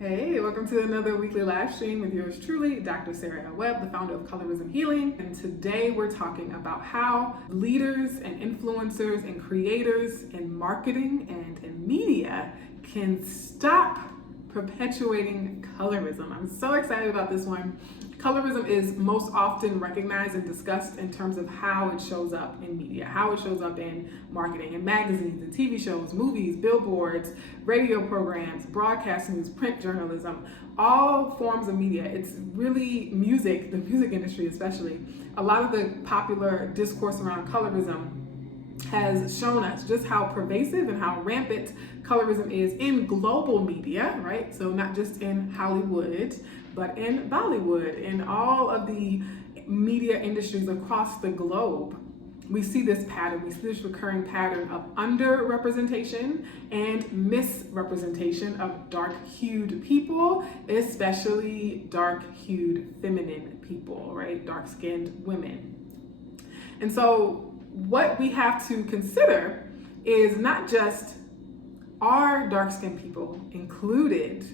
Hey, welcome to another weekly live stream with yours truly, Dr. Sarah Webb, the founder of Colorism Healing. And today we're talking about how leaders and influencers and creators in marketing and in media can stop perpetuating colorism. I'm so excited about this one. Colorism is most often recognized and discussed in terms of how it shows up in media, how it shows up in marketing, in magazines, and TV shows, movies, billboards, radio programs, broadcast news, print journalism, all forms of media. It's really music, the music industry especially. A lot of the popular discourse around colorism has shown us just how pervasive and how rampant colorism is in global media, right? So not just in Hollywood, but in Bollywood, in all of the media industries across the globe. We see this pattern, we see this recurring pattern of underrepresentation and misrepresentation of dark-hued people, especially dark-hued feminine people, right? Dark-skinned women. And so what we have to consider is not just, are dark-skinned people included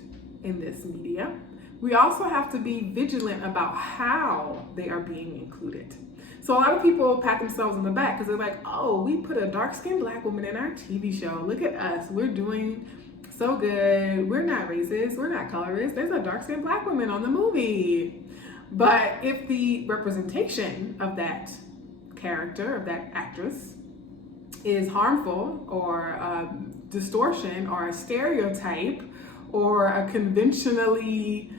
in this media? We also have to be vigilant about how they are being included. So a lot of people pat themselves on the back because they're like, oh, we put a dark-skinned Black woman in our TV show. Look at us, we're doing so good. We're not racist, we're not colorist. There's a dark-skinned Black woman on the movie. But if the representation of that character, of that actress, is harmful or a distortion or a stereotype or a conventionally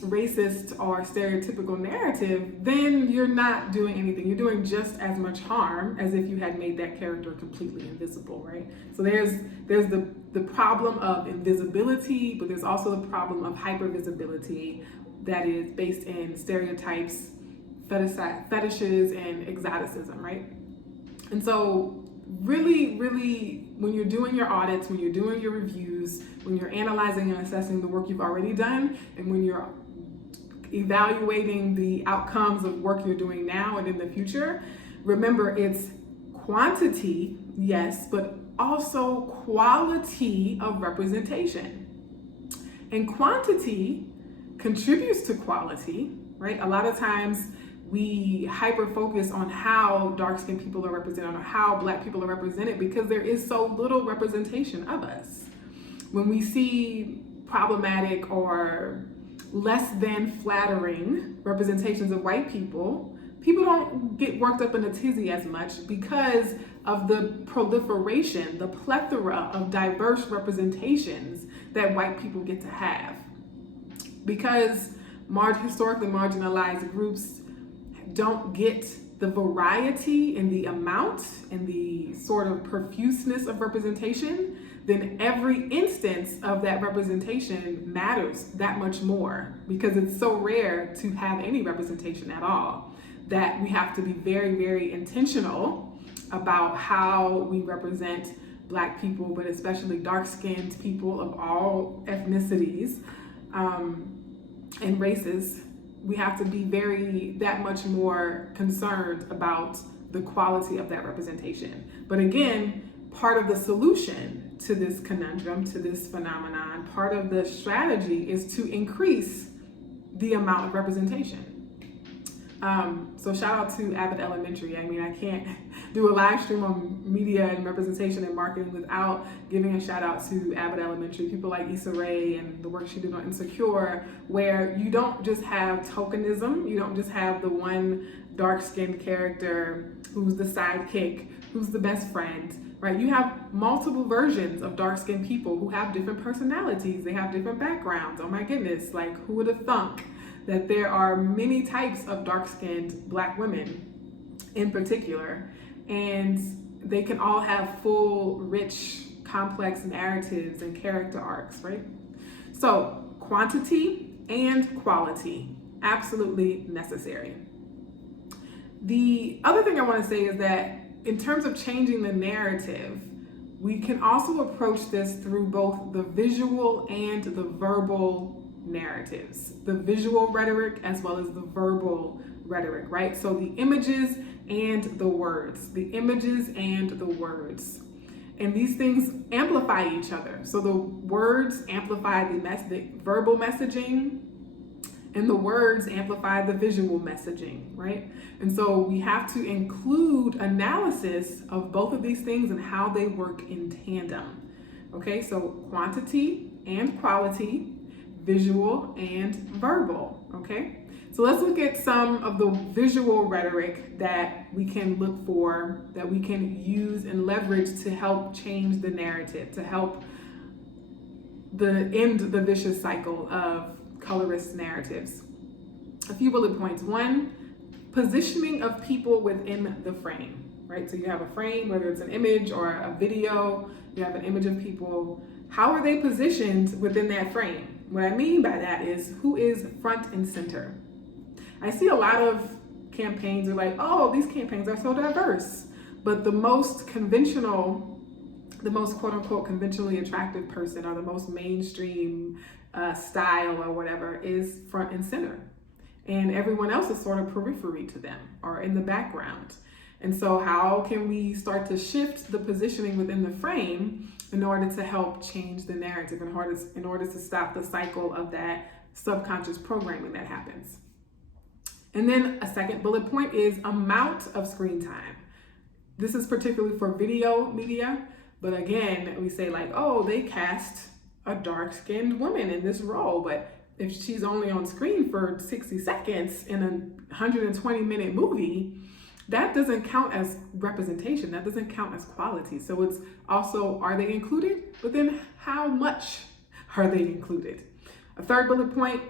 racist or stereotypical narrative, then you're not doing anything. You're doing just as much harm as if you had made that character completely invisible, right? So there's the problem of invisibility, but there's also the problem of hypervisibility that is based in stereotypes, fetishes, and exoticism, right? And so really, when you're doing your audits, when you're doing your reviews, when you're analyzing and assessing the work you've already done, and when you're evaluating the outcomes of work you're doing now and in the future, remember it's quantity, yes, but also quality of representation. And quantity contributes to quality, right? A lot of times we hyper focus on how dark-skinned people are represented or how Black people are represented because there is so little representation of us. When we see problematic or less than flattering representations of white people, people don't get worked up in a tizzy as much because of the proliferation, the plethora of diverse representations that white people get to have. Because historically marginalized groups don't get the variety and the amount and the sort of profuseness of representation, then every instance of that representation matters that much more because it's so rare to have any representation at all that we have to be very, very intentional about how we represent Black people, but especially dark-skinned people of all ethnicities and races. We have to be that much more concerned about the quality of that representation. But again, part of the solution to this conundrum, to this phenomenon, part of the strategy is to increase the amount of representation. So shout out to Abbott Elementary. I mean, I can't do a live stream on media and representation and marketing without giving a shout out to Abbott Elementary. People like Issa Rae and the work she did on Insecure, where you don't just have tokenism, you don't just have the one dark-skinned character who's the sidekick, who's the best friend, right? You have multiple versions of dark-skinned people who have different personalities, they have different backgrounds. Oh my goodness, like who would have thunk that there are many types of dark-skinned Black women in particular, and they can all have full, rich, complex narratives and character arcs, right? So quantity and quality, absolutely necessary. The other thing I want to say is that in terms of changing the narrative, we can also approach this through both the visual and the verbal narratives, the visual rhetoric as well as the verbal rhetoric, right? So the images and the words, And these things amplify each other. So the words amplify the verbal messaging, and the words amplify the visual messaging, right? And so we have to include analysis of both of these things and how they work in tandem. Okay, so quantity and quality, visual and verbal, okay? So let's look at some of the visual rhetoric that we can look for, that we can use and leverage to help change the narrative, to help end the vicious cycle of colorist narratives. A few bullet points. One, positioning of people within the frame, right? So you have a frame, whether it's an image or a video, you have an image of people. How are they positioned within that frame? What I mean by that is, who is front and center? I see a lot of campaigns are like, oh, these campaigns are so diverse, but the most conventional, the most quote unquote conventionally attractive person, or the most mainstream style or whatever, is front and center. And everyone else is sort of periphery to them or in the background. And so how can we start to shift the positioning within the frame in order to help change the narrative, in order to stop the cycle of that subconscious programming that happens? And then a second bullet point is amount of screen time. This is particularly for video media, but again, we say like, oh, they cast a dark-skinned woman in this role, but if she's only on screen for 60 seconds in a 120-minute movie, that doesn't count as representation. That doesn't count as quality. So it's also, are they included? But then how much are they included? A third bullet point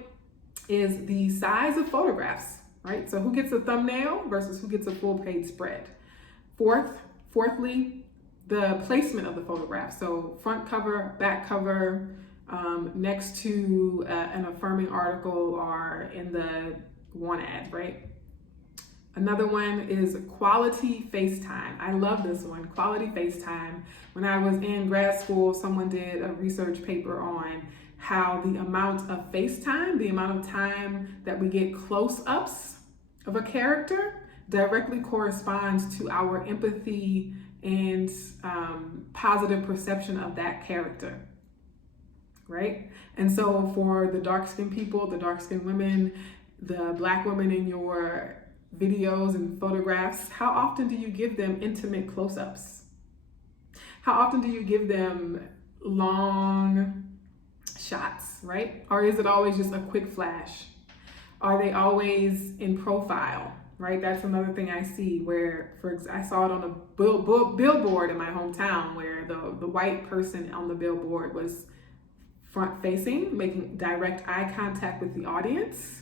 is the size of photographs, right? So who gets a thumbnail versus who gets a full page spread. Fourthly, the placement of the photograph. So front cover, back cover, next to an affirming article or in the want ad, right? Another one is quality FaceTime. I love this one, quality FaceTime. When I was in grad school, someone did a research paper on how the amount of FaceTime, the amount of time that we get close-ups of a character, directly corresponds to our empathy and positive perception of that character, right? And so for the dark-skinned people, the dark-skinned women, the Black women in your videos and photographs, how often do you give them intimate close-ups? How often do you give them long shots, right? Or is it always just a quick flash? Are they always in profile, right? That's another thing I see where, I saw it on a billboard in my hometown where the white person on the billboard was front facing, making direct eye contact with the audience.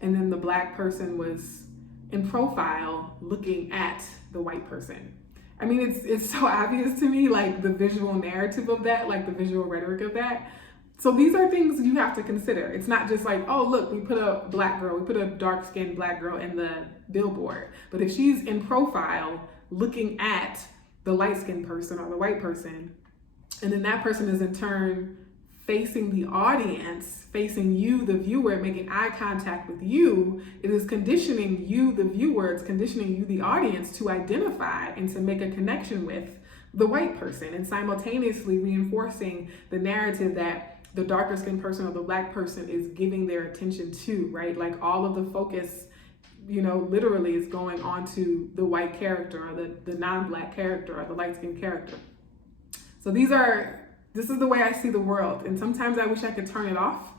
And then the Black person was in profile looking at the white person. I mean, it's so obvious to me, like the visual narrative of that, like the visual rhetoric of that. So these are things you have to consider. It's not just like, oh, look, we put a Black girl, we put a dark-skinned Black girl in the billboard. But if she's in profile looking at the light-skinned person or the white person, and then that person is in turn facing the audience, facing you, the viewer, making eye contact with you, it is conditioning you, the viewer, it's conditioning you, the audience, to identify and to make a connection with the white person, and simultaneously reinforcing the narrative that the darker skinned person or the Black person is giving their attention to, right? Like all of the focus, literally is going on to the white character or the non-Black character or the light-skinned character. So this is the way I see the world. And sometimes I wish I could turn it off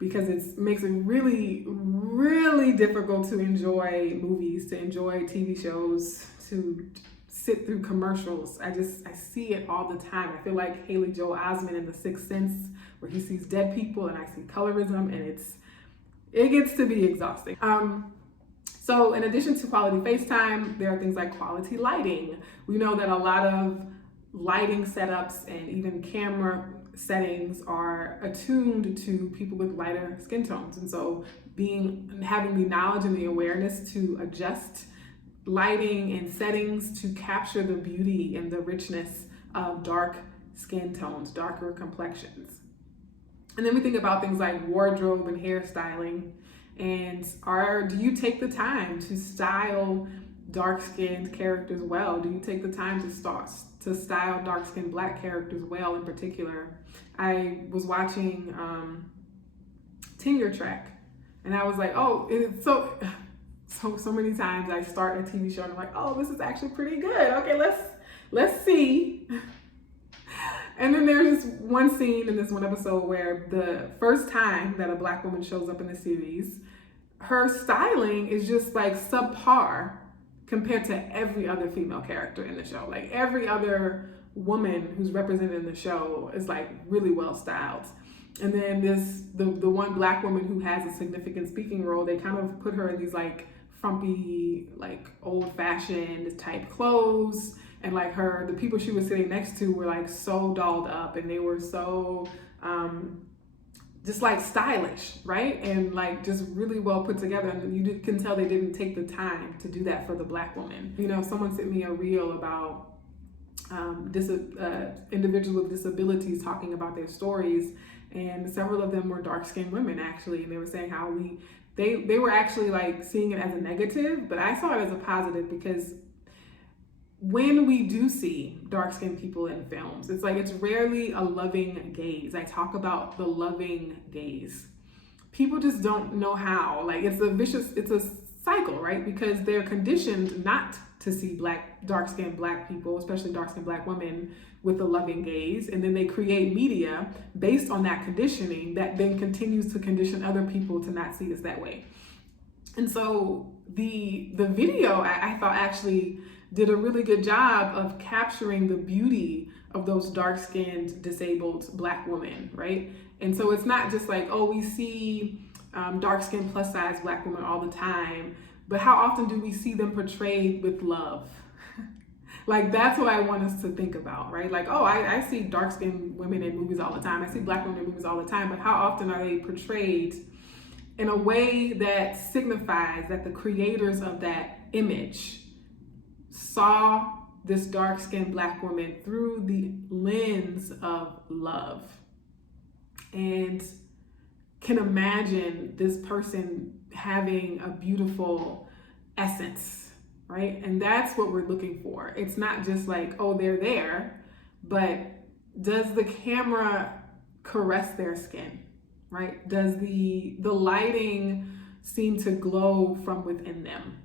because it makes it really, really difficult to enjoy movies, to enjoy TV shows, to sit through commercials. I see it all the time. I feel like Haley Joel Osment in The Sixth Sense, where he sees dead people, and I see colorism, and it gets to be exhausting. So in addition to quality FaceTime, there are things like quality lighting. We know that a lot of lighting setups and even camera settings are attuned to people with lighter skin tones. And so having the knowledge and the awareness to adjust lighting and settings to capture the beauty and the richness of dark skin tones, darker complexions. And then we think about things like wardrobe and hairstyling. And do you take the time to style dark-skinned characters well? Do you take the time to style dark-skinned Black characters well in particular? I was watching Tenure Track, and I was like, oh, it's so many times I start a TV show and I'm like, oh, this is actually pretty good. Okay, let's see. And then there's this one scene in this one episode where the first time that a Black woman shows up in the series, her styling is just like subpar compared to every other female character in the show. Like every other woman who's represented in the show is like really well styled. And then the one Black woman who has a significant speaking role, they kind of put her in these like frumpy, like old-fashioned type clothes. And like the people she was sitting next to were like so dolled up, and they were so just like stylish, right? And like just really well put together. And you can tell they didn't take the time to do that for the Black woman. You know, someone sent me a reel about individuals with disabilities talking about their stories, and several of them were dark-skinned women actually, and they were saying how they were actually like seeing it as a negative, but I saw it as a positive, because when we do see dark-skinned people in films, it's like it's rarely a loving gaze. I talk about the loving gaze. People just don't know how. Like it's a cycle, right? Because they're conditioned not to see dark-skinned Black people, especially dark-skinned Black women, with a loving gaze, and then they create media based on that conditioning that then continues to condition other people to not see us that way. And so the video I thought actually did a really good job of capturing the beauty of those dark-skinned, disabled Black women, right? And so it's not just like, oh, we see dark-skinned, plus-size Black women all the time, but how often do we see them portrayed with love? Like, that's what I want us to think about, right? Like, oh, I see dark-skinned women in movies all the time. I see Black women in movies all the time, but how often are they portrayed in a way that signifies that the creators of that image saw this dark-skinned Black woman through the lens of love and can imagine this person having a beautiful essence, right? And that's what we're looking for. It's not just like, oh, they're there, but does the camera caress their skin, right? Does the lighting seem to glow from within them?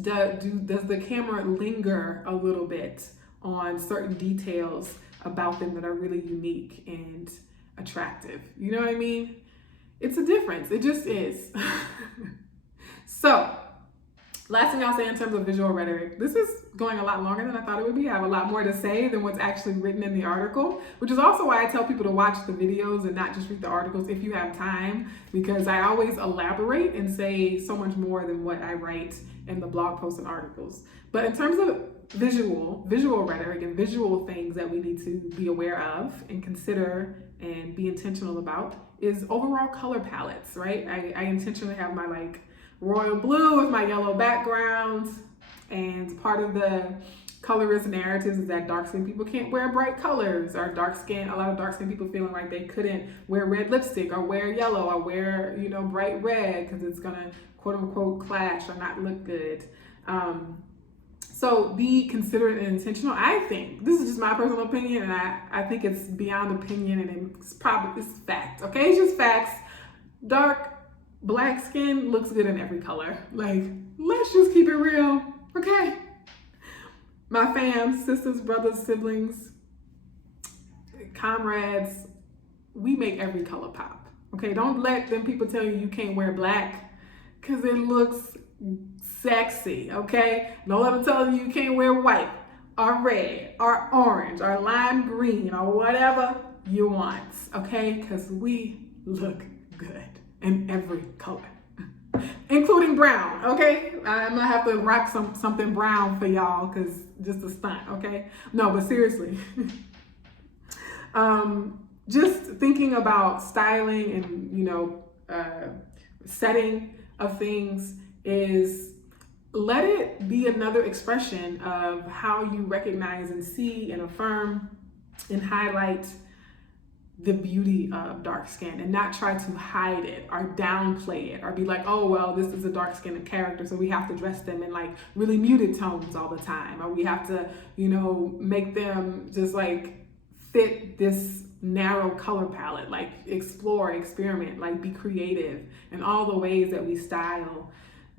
Does the camera linger a little bit on certain details about them that are really unique and attractive? You know what I mean? It's a difference. It just is. So, last thing I'll say in terms of visual rhetoric, this is going a lot longer than I thought it would be. I have a lot more to say than what's actually written in the article, which is also why I tell people to watch the videos and not just read the articles if you have time, because I always elaborate and say so much more than what I write in the blog posts and articles. But in terms of visual rhetoric and visual things that we need to be aware of and consider and be intentional about is overall color palettes, right? I intentionally have my like royal blue with my yellow background, and part of the colorist narratives is that dark-skinned people can't wear bright colors, or a lot of dark-skinned people feeling like they couldn't wear red lipstick or wear yellow or wear, bright red because it's gonna quote unquote clash or not look good. So be considerate and intentional. I think, this is just my personal opinion, and I think it's beyond opinion, and it's fact, okay? It's just facts. Dark Black skin looks good in every color. Like, let's just keep it real, okay? My fam, sisters, brothers, siblings, comrades, we make every color pop, okay? Don't let them people tell you can't wear black because it looks sexy, okay? Don't let them tell you can't wear white or red or orange or lime green or whatever you want, okay? Because we look good in every color, including brown, okay? I'm gonna have to rock something brown for y'all because just a stunt, okay? No, but seriously, just thinking about styling and, setting of things is, let it be another expression of how you recognize and see and affirm and highlight the beauty of dark skin and not try to hide it or downplay it or be like, oh, well, this is a dark skinned character, so we have to dress them in like really muted tones all the time, or we have to, you know, make them just like fit this narrow color palette. Like explore, experiment, like be creative in all the ways that we style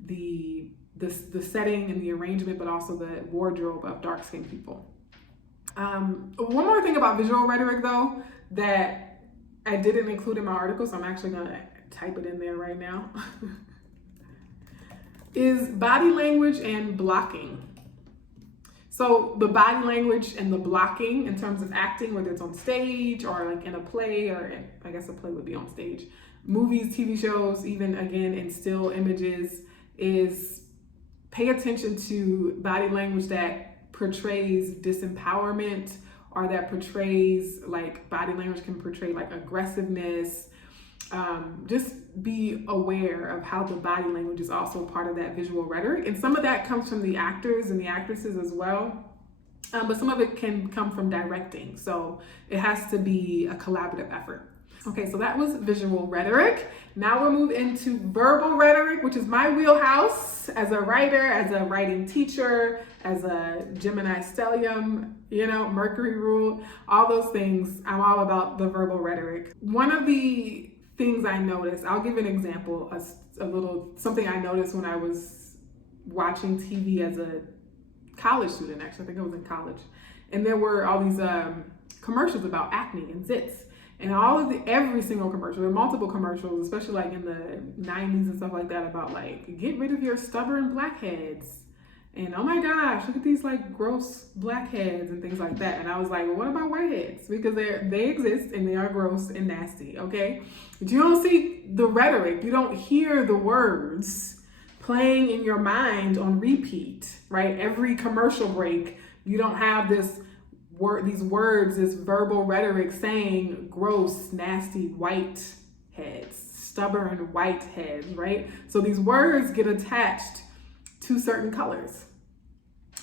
the setting and the arrangement, but also the wardrobe of dark skinned people. One more thing about visual rhetoric though, that I didn't include in my article, so I'm actually gonna type it in there right now, is body language and blocking. So the body language and the blocking in terms of acting, whether it's on stage or like in a play, or I guess a play would be on stage, movies, TV shows, even again in still images, is pay attention to body language that portrays disempowerment, or that portrays, like body language can portray like aggressiveness. Just be aware of how the body language is also part of that visual rhetoric. And some of that comes from the actors and the actresses as well. But some of it can come from directing. So it has to be a collaborative effort. Okay, so that was visual rhetoric. Now we'll move into verbal rhetoric, which is my wheelhouse as a writer, as a writing teacher, as a Gemini stellium, you know, Mercury rule, all those things. I'm all about the verbal rhetoric. One of the things I noticed, I'll give an example, something I noticed when I was watching TV as a college student, actually, I think I was in college. And there were all these commercials about acne and zits. And every single commercial, there were multiple commercials, especially like in the 90s and stuff like that, about like, get rid of your stubborn blackheads. And oh my gosh, look at these like gross blackheads and things like that. And I was like, well, what about whiteheads? Because they exist and they are gross and nasty, okay? But you don't see the rhetoric, you don't hear the words playing in your mind on repeat, right? Every commercial break, you don't have these words, this verbal rhetoric saying gross, nasty, white heads, stubborn white heads, right? So these words get attached to certain colors.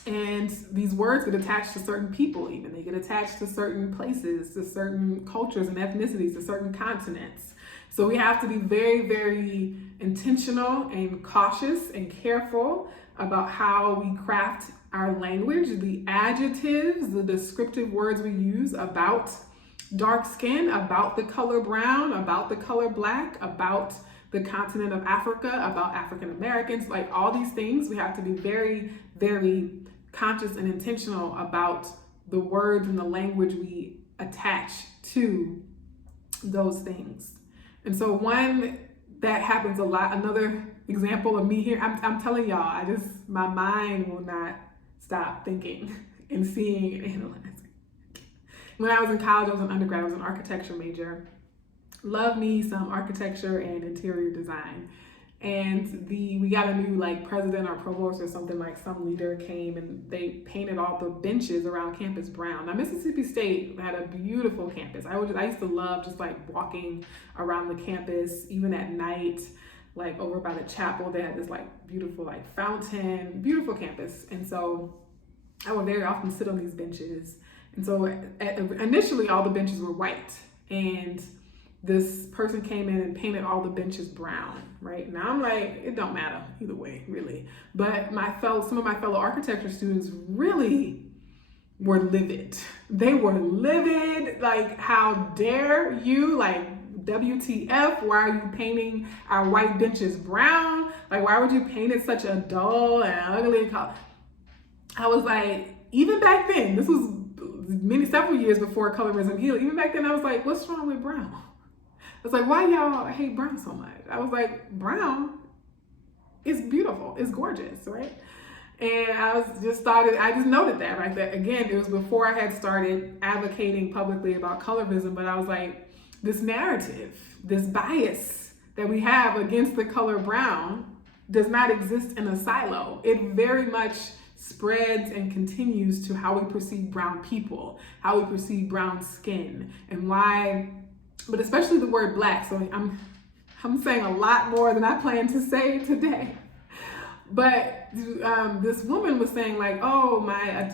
And these words get attached to certain people even. They get attached to certain places, to certain cultures and ethnicities, to certain continents. So we have to be very, very intentional and cautious and careful about how we craft our language, the adjectives, the descriptive words we use about dark skin, about the color brown, about the color black, about the continent of Africa, about African Americans, like all these things. We have to be very, very conscious and intentional about the words and the language we attach to those things. And so one that happens a lot, another example of me here, I'm telling y'all, my mind will not stop thinking and seeing and analyzing. When I was in college, I was an undergrad, I was an architecture major. Love me some architecture and interior design. And we got a new like president or provost or something, like some leader came and they painted all the benches around campus brown. Now Mississippi State had a beautiful campus. I used to love just like walking around the campus, even at night, like over by the chapel. They had this like beautiful like fountain, beautiful campus. And so I would very often sit on these benches. And so initially all the benches were white, and this person came in and painted all the benches brown, right? Now I'm like, it don't matter either way, really. But some of my fellow architecture students really were livid. They were livid, like, how dare you, like, WTF, why are you painting our white benches brown? Like, why would you paint it such a dull and ugly color? I was like, even back then, this was several years before Colorism Healing, even back then I was like, what's wrong with brown? It's like, why y'all hate brown so much? I was like, brown is beautiful, it's gorgeous, right? And I just noted that right there. Again, it was before I had started advocating publicly about colorism, but I was like, this narrative, this bias that we have against the color brown does not exist in a silo. It very much spreads and continues to how we perceive brown people, how we perceive brown skin, and why, but especially the word black. So I'm saying a lot more than I plan to say today. But this woman was saying like, oh,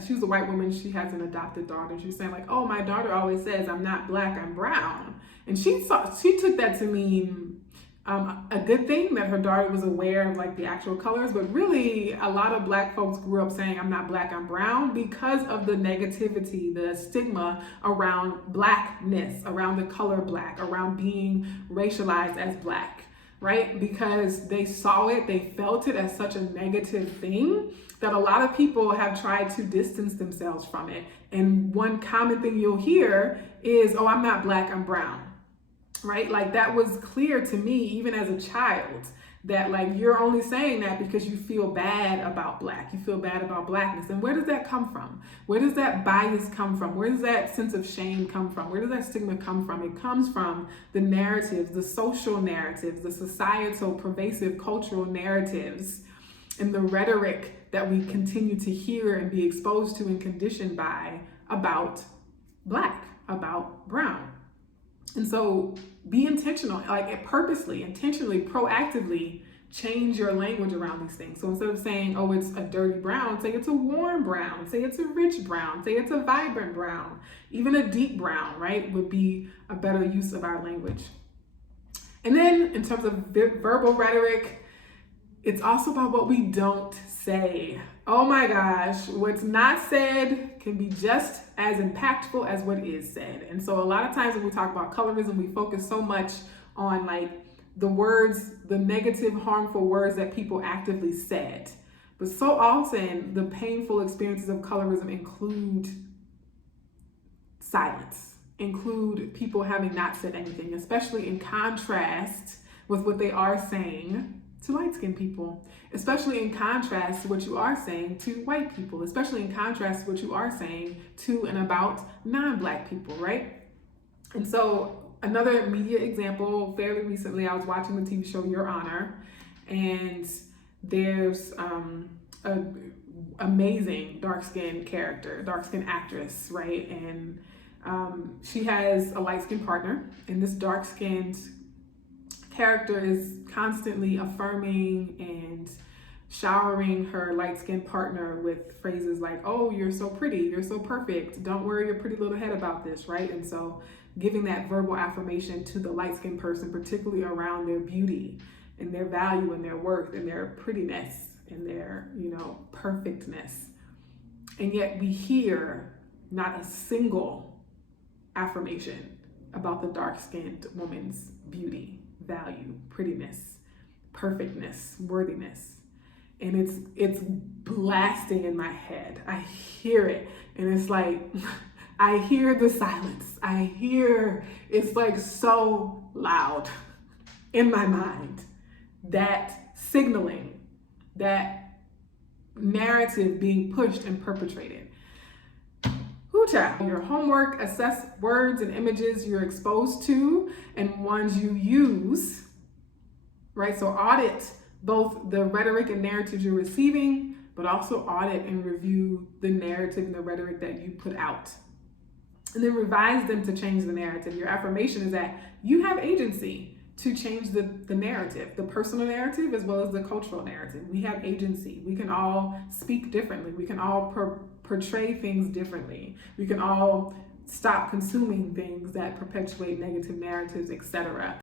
she was a white woman. She has an adopted daughter. She was saying like, oh, my daughter always says I'm not black, I'm brown. And she took that to mean a good thing, that her daughter was aware of like the actual colors. But really, a lot of black folks grew up saying I'm not black, I'm brown, because of the negativity, the stigma around blackness, around the color black, around being racialized as black. Right? Because they saw it, they felt it as such a negative thing that a lot of people have tried to distance themselves from it. And one common thing you'll hear is, oh, I'm not black, I'm brown. Right? Like that was clear to me, even as a child, that like you're only saying that because you feel bad about black, you feel bad about blackness. And where does that come from? Where does that bias come from? Where does that sense of shame come from? Where does that stigma come from? It comes from the narratives, the social narratives, the societal, pervasive cultural narratives, and the rhetoric that we continue to hear and be exposed to and conditioned by about black, about brown. And so be intentional, like purposely, intentionally, proactively change your language around these things. So instead of saying, oh, it's a dirty brown, say it's a warm brown, say it's a rich brown, say it's a vibrant brown, even a deep brown, right, would be a better use of our language. And then in terms of verbal rhetoric, it's also about what we don't say. Oh my gosh, what's not said can be just as impactful as what is said. And so a lot of times when we talk about colorism, we focus so much on like the words, the negative, harmful words that people actively said. But so often the painful experiences of colorism include silence, include people having not said anything, especially in contrast with what they are saying to light-skinned people, especially in contrast to what you are saying to white people, especially in contrast to what you are saying to and about non-black people, right? And so another media example, fairly recently, I was watching the TV show Your Honor, and there's an amazing dark-skinned character, dark-skinned actress, right? And she has a light-skinned partner, and this dark-skinned character is constantly affirming and showering her light-skinned partner with phrases like, oh, you're so pretty, you're so perfect, don't worry your pretty little head about this, right? And so giving that verbal affirmation to the light-skinned person, particularly around their beauty and their value and their worth and their prettiness and their, perfectness. And yet we hear not a single affirmation about the dark-skinned woman's beauty, value, prettiness, perfectness, worthiness. And it's blasting in my head. I hear it, and it's like I hear the silence. It's like so loud in my mind, that signaling, that narrative being pushed and perpetrated. Your homework: assess words and images you're exposed to and ones you use, right? So audit both the rhetoric and narratives you're receiving, but also audit and review the narrative and the rhetoric that you put out. And then revise them to change the narrative. Your affirmation is that you have agency to change the narrative, the personal narrative as well as the cultural narrative. We have agency. We can all speak differently. We can all portray things differently. We can all stop consuming things that perpetuate negative narratives, etc.